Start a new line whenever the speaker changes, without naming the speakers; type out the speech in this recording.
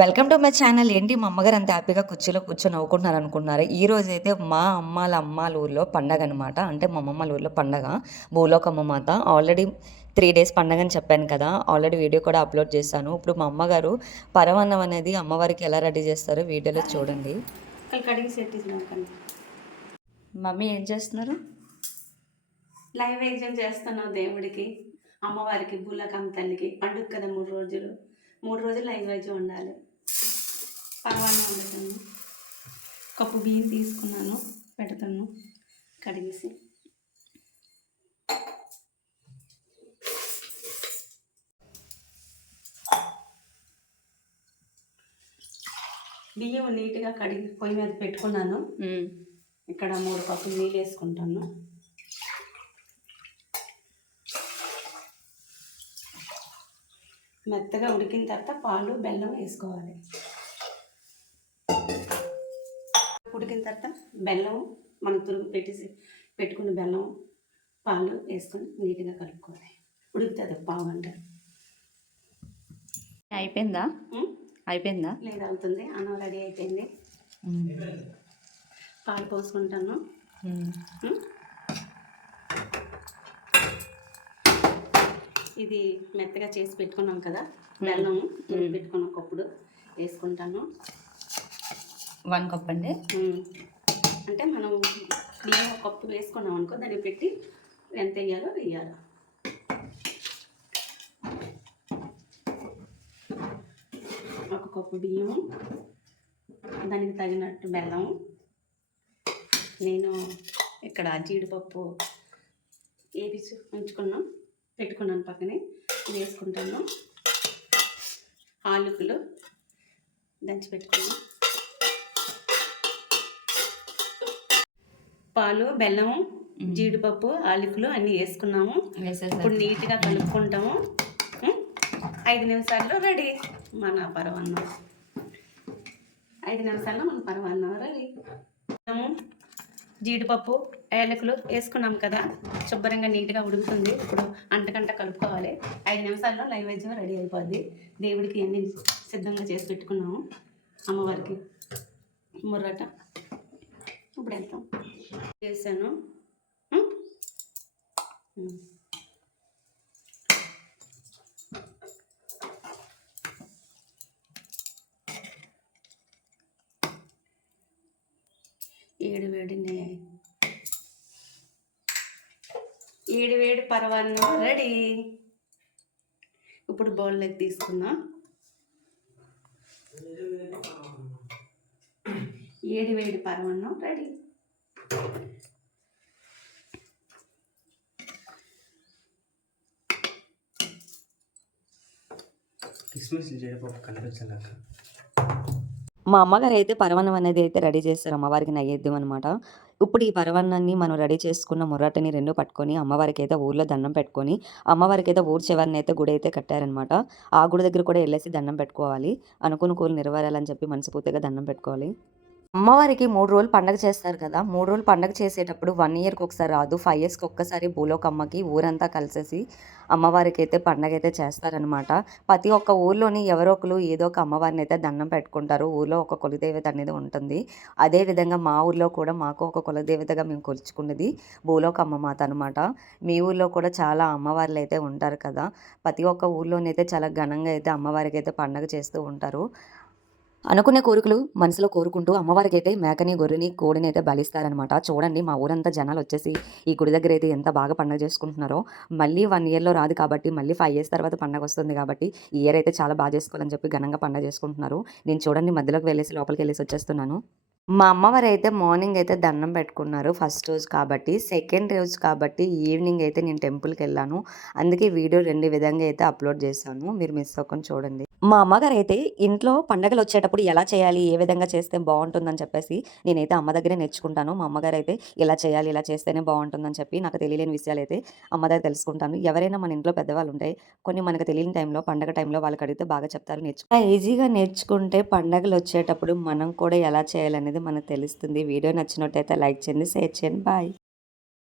Welcome to my channel. ఏంటి? మా అమ్మగారు అంత హ్యాపీగా కుర్చీలో కూర్చొని నవ్వుకుంటున్నారు అనుకున్నారు ఈ రోజు అయితే మా అమ్మాల అమ్మాల ఊర్లో పండగ అనమాట అంటే మా అమ్మమ్మల ఊర్లో పండగ. భూలోకమ్మ మాత. ఆల్రెడీ త్రీ డేస్ పండగ అని చెప్పాను కదా. ఆల్రెడీ వీడియో కూడా అప్లోడ్ చేశాను. ఇప్పుడు మా అమ్మగారు పరవన్నం అనేది అమ్మవారికి ఎలా రెడీ చేస్తారో వీడియోలో చూడండి. మమ్మీ ఏం చేస్తున్నారు?
లైవ్ ఎగ్జామ్ చేస్తున్నావు దేవుడికి అమ్మవారికి భూలకమ్మ తల్లికి పండుగ కదా మూడు రోజులు. మూడు రోజులు లైవ్ వైద్యం ఉండాలి. పర్వాలేదు వండుతాను కప్పు బియ్యం తీసుకున్నాను పెడతాను కడిగేసి. బియ్యం నీట్గా కడిగి పొయ్యి మీద పెట్టుకున్నాను. ఇక్కడ మూడు కప్పులు నీళ్ళు వేసుకుంటాను మెత్తగా ఉడికిన తర్వాత పాలు బెల్లం వేసుకోవాలి. ఉడికిన తర్వాత బెల్లం మనం తురుగు పెట్టేసి పెట్టుకున్న బెల్లం పాలు వేసుకొని నీట్గా కలుపుకోవాలి. ఉడుకుతుంది పావు గంట.
అయిపోయిందా? అయిపోయిందా?
లేదు అవుతుంది. అన్నం రెడీ అయిపోయింది. పాలు పోసుకుంటాను. ఇది మెత్తగా చేసి పెట్టుకున్నాం కదా బెల్లం పెట్టుకున్న కప్పుడు వేసుకుంటాను.
వన్ కప్ అండి.
అంటే మనం బియ్యం ఒక కప్పు వేసుకున్నాం అనుకో దాన్ని పెట్టి ఎంత వేయాలో వేయాలి. ఒక కప్పు బియ్యం దానికి తగినట్టు బెల్లం నేను ఇక్కడ జీడిపప్పు వేపించి ఉంచుకున్నాం? పెట్టుకున్నాను పక్కనే. ఇది వేసుకుంటాను. ఆలుకులు దంచి పెట్టుకున్నాం పాలు బెల్లం జీడిపప్పు ఆలుకులు అన్నీ వేసుకున్నాము. ఇప్పుడు నీట్గా కలుపుకుంటాము? ఐదు నిమిషాల్లో రెడీ. మన పరవన్నం ఐదు నిమిషాల్లో మన పరవన్నం రెడీ. బెల్లము, జీడిపప్పు ఏలకులు వేసుకున్నాం కదా శుభ్రంగా నీట్గా ఉడుకుతుంది. ఇప్పుడు అంటకంట కలుపుకోవాలి. ఐదు నిమిషాల్లో నైవేద్యం రెడీ అయిపోద్ది. దేవుడికి అన్ని సిద్ధంగా చేసి పెట్టుకున్నాము అమ్మవారికి. ముర్రట. ఇప్పుడు వెళ్తాం చేశాను. ఏడు వేడి నే- ఏడు వేడి పరవాన్నం రెడీ. ఇప్పుడు బౌల్లోకి తీసుకుందాం. ఏడు వేడి పరమాన్నం రెడీ.
కిస్మిస్ జీడిపప్పు కలిపి వచ్చాక
మా అమ్మగారు అయితే పరవన్నం అనేది అయితే రెడీ చేస్తారు అమ్మవారికి నైవేద్యం అనమాట ఇప్పుడు ఈ పరవన్నాన్ని మనం రెడీ చేసుకున్న ముర్రటిని రెండు పట్టుకొని అమ్మవారికి అయితే ఊర్లో దండం పెట్టుకొని అమ్మవారికి అయితే ఊరు చివరిని అయితే గుడి అయితే కట్టారనమాట ఆ గుడి దగ్గర కూడా వెళ్ళేసి దండం పెట్టుకోవాలి. అనుకున్న కూలు నెరవేరాలని చెప్పి మనస్ఫూర్తిగా దండం పెట్టుకోవాలి. అమ్మవారికి మూడు రోజులు పండగ చేస్తారు కదా మూడు రోజులు పండగ చేసేటప్పుడు వన్ ఇయర్కి ఒకసారి రాదు ఫైవ్ ఇయర్స్కి ఒక్కసారి భూలోకమ్మకి ఊరంతా కలిసేసి అమ్మవారికి అయితే పండగ అయితే చేస్తారనమాట ప్రతి ఒక్క ఊర్లోని ఎవరో ఒకరు ఏదో ఒక అమ్మవారిని అయితే దండం పెట్టుకుంటారు ఊర్లో ఒక కులదేవత అనేది ఉంటుంది. అదే విధంగా మా ఊర్లో కూడా మాకు ఒక కులదేవతగా మేము కొలుచుకున్నది భూలోక మాత అనమాట మీ ఊర్లో కూడా చాలా అమ్మవార్లు అయితే ఉంటారు కదా ప్రతి ఒక్క ఊర్లోనైతే చాలా ఘనంగా అయితే అమ్మవారికి అయితే పండగ చేస్తూ ఉంటారు. అనుకునే కోరికలు మనసులో కోరుకుంటూ అమ్మవారికి అయితే మేకని గొర్రెని కోడిని అయితే బలిస్తారనమాట చూడండి మా ఊరంతా జనాలు వచ్చేసి ఈ గుడి దగ్గర అయితే ఎంత బాగా పండగ చేసుకుంటున్నారో. మళ్ళీ వన్ ఇయర్లో రాదు కాబట్టి మళ్ళీ ఫైవ్ ఇయర్స్ తర్వాత పండగ వస్తుంది కాబట్టి ఈ ఇయర్ అయితే చాలా బాగా చేసుకోవాలని చెప్పి ఘనంగా పండగ చేసుకుంటున్నారు. నేను చూడండి మధ్యలోకి వెళ్ళేసి లోపలికి వెళ్ళేసి వచ్చేస్తున్నాను. మా అమ్మవారు అయితే మార్నింగ్ అయితే దండం పెట్టుకున్నారు ఫస్ట్ రోజు కాబట్టి. సెకండ్ రోజు కాబట్టి ఈవినింగ్ అయితే నేను టెంపుల్కి వెళ్ళాను. అందుకే వీడియో రెండు విధంగా అయితే అప్లోడ్ చేశాను. మీరు మిస్ అవ్వకుండా చూడండి. మా అమ్మగారు అయితే ఇంట్లో పండగలు వచ్చేటప్పుడు ఎలా చేయాలి ఏ విధంగా చేస్తే బాగుంటుందని చెప్పేసి నేనైతే అమ్మ దగ్గరే నేర్చుకుంటాను. మా అమ్మగారు అయితే ఇలా చేయాలి ఇలా చేస్తేనే బాగుంటుందని చెప్పి నాకు తెలియలేని విషయాలు అయితే అమ్మ దగ్గర తెలుసుకుంటాను. ఎవరైనా మన ఇంట్లో పెద్దవాళ్ళు ఉంటాయి కొన్ని మనకు తెలియని టైంలో పండగ టైంలో వాళ్ళకి అడిగితే బాగా చెప్తారు నేర్చుకో ఈజీగా నేర్చుకుంటే పండగలు వచ్చేటప్పుడు మనం కూడా ఎలా చేయాలనేది మనకు తెలుస్తుంది. వీడియో నచ్చినట్టయితే లైక్ చేయండి షేర్ చేయండి. బాయ్